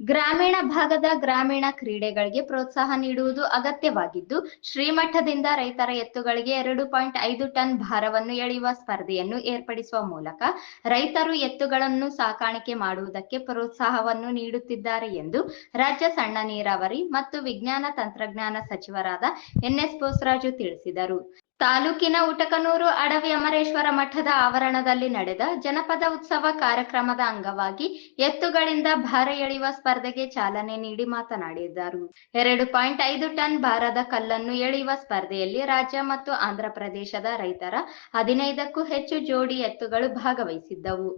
ಗ್ರಾಮೀಣ ಭಾಗದ ಗ್ರಾಮೀಣ ಕ್ರೀಡೆಗಳಿಗೆ ಪ್ರೋತ್ಸಾಹ ನೀಡುವುದು ಅಗತ್ಯವಾಗಿದ್ದು, ಶ್ರೀಮಠದಿಂದ ರೈತರ ಎತ್ತುಗಳಿಗೆ ಎರಡು ಪಾಯಿಂಟ್ ಐದು ಟನ್ ಭಾರವನ್ನು ಎಳೆಯುವ ಸ್ಪರ್ಧೆಯನ್ನು ಏರ್ಪಡಿಸುವ ಮೂಲಕ ರೈತರು ಎತ್ತುಗಳನ್ನು ಸಾಕಾಣಿಕೆ ಮಾಡುವುದಕ್ಕೆ ಪ್ರೋತ್ಸಾಹವನ್ನು ನೀಡುತ್ತಿದ್ದಾರೆ ಎಂದು ರಾಜ್ಯ ಸಣ್ಣ ನೀರಾವರಿ ಮತ್ತು ವಿಜ್ಞಾನ ತಂತ್ರಜ್ಞಾನ ಸಚಿವರಾದ ಎನ್ಎಸ್ ಬೋಸರಾಜು ತಿಳಿಸಿದರು. ತಾಲೂಕಿನ ಉಟಕನೂರು ಅಡವಿ ಅಮರೇಶ್ವರ ಮಠದ ಆವರಣದಲ್ಲಿ ನಡೆದ ಜನಪದ ಉತ್ಸವ ಕಾರ್ಯಕ್ರಮದ ಅಂಗವಾಗಿ ಎತ್ತುಗಳಿಂದ ಭಾರ ಎಳೆಯುವ ಸ್ಪರ್ಧೆಗೆ ಚಾಲನೆ ನೀಡಿ ಮಾತನಾಡಿದರು. ಎರಡು ಪಾಯಿಂಟ್ ಐದು ಟನ್ ಭಾರದ ಕಲ್ಲನ್ನು ಎಳೆಯುವ ಸ್ಪರ್ಧೆಯಲ್ಲಿ ರಾಜ್ಯ ಮತ್ತು ಆಂಧ್ರ ಪ್ರದೇಶದ ರೈತರ ಹದಿನೈದಕ್ಕೂ ಹೆಚ್ಚು ಜೋಡಿ ಎತ್ತುಗಳು ಭಾಗವಹಿಸಿದ್ದವು.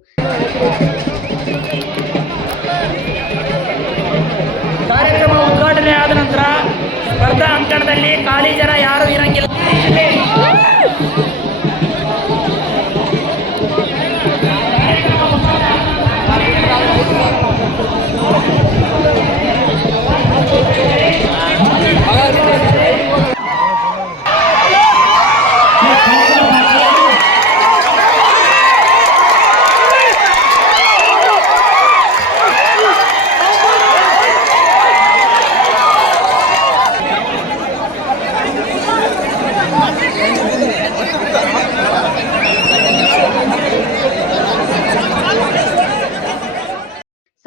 ಅಂಕಣದಲ್ಲಿ ಖಾಲಿ ಜನ ಯಾರು ಇರಂಗಿಲ್ಲ.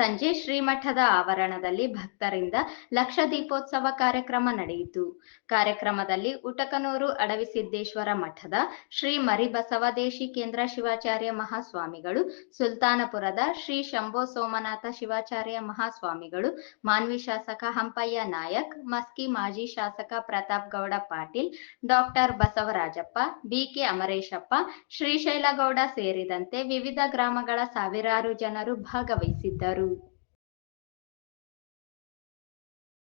ಸಂಜೆ ಶ್ರೀಮಠದ ಆವರಣದಲ್ಲಿ ಭಕ್ತರಿಂದ ಲಕ್ಷ ದೀಪೋತ್ಸವ ಕಾರ್ಯಕ್ರಮ ನಡೆಯಿತು. ಕಾರ್ಯಕ್ರಮದಲ್ಲಿ ಉಟಕನೂರು ಅಡವಿಸಿದ್ದೇಶ್ವರ ಮಠದ ಶ್ರೀ ಮರಿಬಸವದೇಶಿ ಕೇಂದ್ರ ಶಿವಾಚಾರ್ಯ ಮಹಾಸ್ವಾಮಿಗಳು, ಸುಲ್ತಾನಪುರದ ಶ್ರೀ ಶಂಭೋ ಸೋಮನಾಥ ಶಿವಾಚಾರ್ಯ ಮಹಾಸ್ವಾಮಿಗಳು, ಮಾನ್ವಿ ಶಾಸಕ ಹಂಪಯ್ಯ ನಾಯಕ್, ಮಸ್ಕಿ ಮಾಜಿ ಶಾಸಕ Pratap Gowda Patil, doctor Basavarajappa, B K Amareshappa, Shrishailagowda ಸೇರಿದಂತೆ ವಿವಿಧ ಗ್ರಾಮಗಳ ಸಾವಿರಾರು ಜನರು ಭಾಗವಹಿಸಿದ್ದರು.